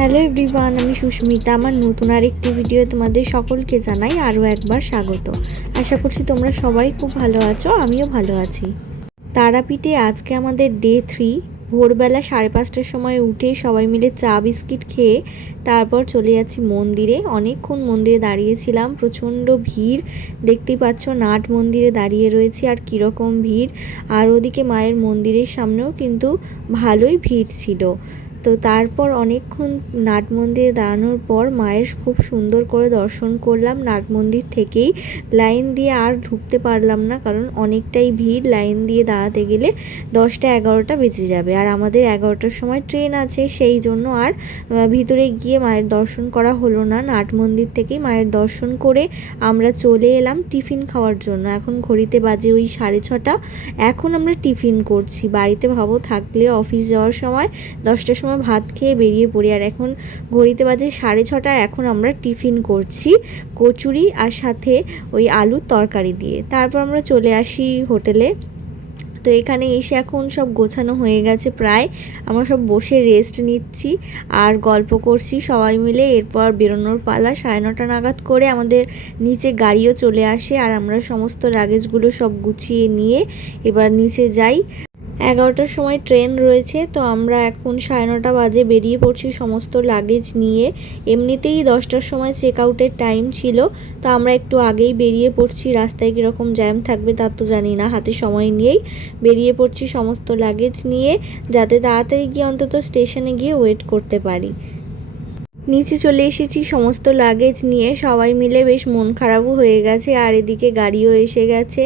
Hello everyone, আমি সুস্মিতা। আমার নতুন আরেকটি ভিডিও তোমাদের সকলকে জানাই আরও একবার স্বাগত। আশা করছি তোমরা সবাই খুব ভালো আছো, আমিও ভালো আছি। তারাপীঠে আজকে আমাদের ডে 3। ভোরবেলা 5:30টার সময় উঠে সবাই মিলে চা বিস্কিট খেয়ে তারপর চলে যাচ্ছি মন্দিরে। অনেকক্ষণ মন্দিরে দাঁড়িয়েছিলাম, প্রচণ্ড ভিড়। দেখতেই পাচ্ছ নাট মন্দিরে দাঁড়িয়ে রয়েছি আর কীরকম ভিড়। আর ওদিকে মায়ের মন্দিরের সামনেও কিন্তু ভালোই ভিড় ছিল। তো তারপর অনেকক্ষণ নাট মন্দিরে দাঁড়ানোর পর মায়ের খুব সুন্দর করে দর্শন করলাম। নাট মন্দির থেকেই লাইন দিয়ে আর ঢুকতে পারলাম না, কারণ অনেকটাই ভিড়। লাইন দিয়ে দাঁড়াতে গেলে 10টা-11টা বেজে যাবে, আর আমাদের 11টার সময় ট্রেন আছে, সেই জন্য আর ভিতরে গিয়ে মায়ের দর্শন করা হলো না। নাট মন্দির থেকেই মায়ের দর্শন করে আমরা চলে এলাম টিফিন খাওয়ার জন্য। এখন ঘড়িতে বাজে ওই 6:30। এখন আমরা টিফিন করছি। বাড়িতে ভাবো থাকলে অফিস যাওয়ার সময় 10টার সময় ভাত খেয়ে বেরিয়ে পড়ি, আর এখন ঘড়িতে বাজে 6:30। এখন আমরা টিফিন করছি কচুরি আর সাথে ওই আলুর তরকারি দিয়ে। তারপর আমরা চলে আসি হোটেলে। তো এখানে এসে এখন সব গোছানো হয়ে গেছে প্রায়। আমরা সব বসে রেস্ট নিচ্ছি আর গল্প করছি সবাই মিলে। এরপর বেরোনোর পালা। 9:30 নাগাদ করে আমাদের নিচে গাড়িও চলে আসে, আর আমরা সমস্ত লাগেজগুলো সব গুছিয়ে নিয়ে এবার নিচে যাই। 11টার সময় ট্রেন রয়েছে, তো আমরা এখন 9:30 বাজে বেরিয়ে পড়ছি সমস্ত লাগেজ নিয়ে। এমনিতেই 10টার সময় চেক আউটের টাইম ছিল, তো আমরা একটু আগেই বেরিয়ে পড়ছি। রাস্তায় কীরকম জ্যাম থাকবে তার তো জানি না, হাতে সময় নিয়েই বেরিয়ে পড়ছি সমস্ত লাগেজ নিয়ে, যাতে তাড়াতাড়ি গিয়ে অন্তত স্টেশনে গিয়ে ওয়েট করতে পারি। নিচে চলে এসেছি সমস্ত লাগেজ নিয়ে। সবাই মিলে বেশ মন খারাপও হয়ে গেছে, আর এদিকে গাড়িও এসে গেছে।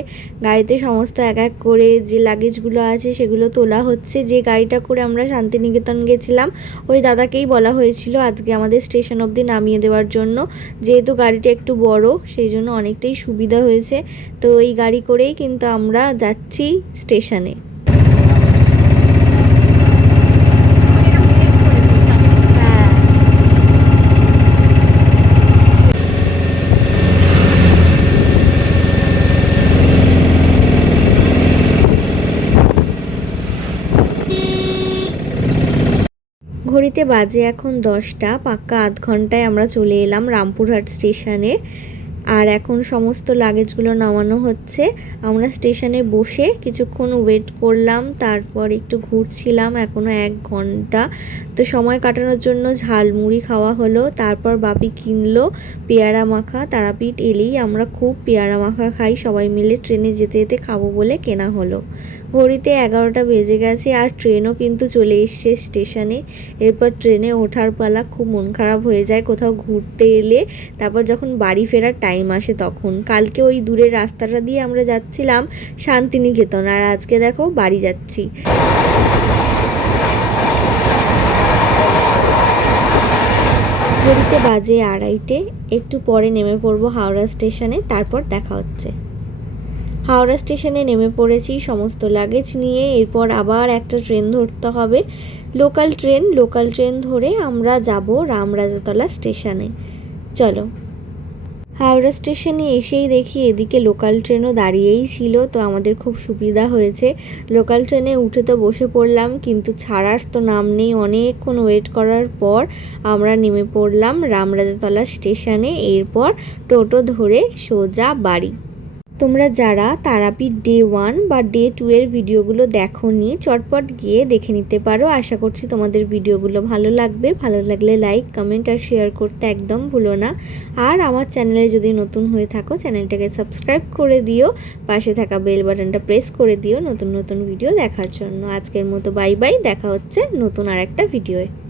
গাড়িতে সমস্ত এক এক করে যে লাগেজগুলো আছে সেগুলো তোলা হচ্ছে। যে গাড়িটা করে আমরা শান্তিনিকেতন গেছিলাম, ওই দাদাকেই বলা হয়েছিল আজকে আমাদের স্টেশন অবধি নামিয়ে দেওয়ার জন্য। যেহেতু গাড়িটা একটু বড়, সেই জন্য অনেকটাই সুবিধা হয়েছে। তো এই গাড়ি করেই কিন্তু আমরা যাচ্ছি স্টেশনে। ঘড়িতে বাজে এখন 10টা। পাক্কা আধ ঘন্টায় আমরা চলে এলাম রামপুরহাট স্টেশনে। আর এখন সমস্ত লাগেজগুলো নামানো হচ্ছে। আমরা স্টেশনে বসে কিছুক্ষণ ওয়েট করলাম, তারপর একটু ঘুরছিলাম। এখনও 1 ঘন্টা। তো সময় কাটানোর জন্য ঝালমুড়ি খাওয়া হলো। তারপর বাপি কিনলো পেয়ারা মাখা। তারাপীঠ এলেই আমরা খুব পেয়ারা মাখা খাই, সবাই মিলে ট্রেনে যেতে যেতে খাবো বলে কেনা হলো। ঘড়িতে 11টা বেজে গেছে, আর ট্রেনও কিন্তু চলে এসছে স্টেশনে। এরপর ট্রেনে ওঠার পালা। খুব মন খারাপ হয়ে যায় কোথাও ঘুরতে এলে। তারপর যখন বাড়ি ফেরার টাইম আসে তখন। কালকে ওই দূরের রাস্তাটা দিয়ে আমরা যাচ্ছিলাম শান্তিনিকেতন, আর আজকে দেখো বাড়ি যাচ্ছি। ঘড়িতে বাজে 2:30। একটু পরে নেমে পড়বো হাওড়া স্টেশনে, তারপর দেখা হচ্ছে। হাওড়া স্টেশনে নেমে পড়েছি সমস্ত লাগেজ নিয়ে। এরপর আবার একটা ট্রেন ধরতে হবে, লোকাল ট্রেন ধরে আমরা যাব রামরাজাতলা স্টেশনে। চলো। হাওড়া স্টেশনে এসেই দেখি এদিকে লোকাল ট্রেনও দাঁড়িয়েই ছিল, তো আমাদের খুব সুবিধা হয়েছে। লোকাল ট্রেনে উঠে তো বসে পড়লাম, কিন্তু ছাড়ার তো নাম নেই। অনেকক্ষণ ওয়েট করার পর আমরা নেমে পড়লাম রামরাজাতলা স্টেশনে। এরপর টোটো ধরে সোজা বাড়ি। তোমরা যারা তারাপীঠ ডে 1 বা ডে 2 এর ভিডিওগুলো দেখোনি, চটপট গিয়ে দেখে নিতে পারো। আশা করছি তোমাদের ভিডিওগুলো ভালো লাগবে। ভালো লাগলে লাইক, কমেন্ট আর শেয়ার করতে একদম ভুলো না। আর আমার চ্যানেলে যদি নতুন হয়ে থাকো, চ্যানেলটাকে সাবস্ক্রাইব করে দিও। পাশে থাকা বেল বাটনটা প্রেস করে দিও নতুন নতুন ভিডিও দেখার জন্য। আজকের মতো বাই বাই। দেখা হচ্ছে নতুন আর একটা ভিডিওয়ে।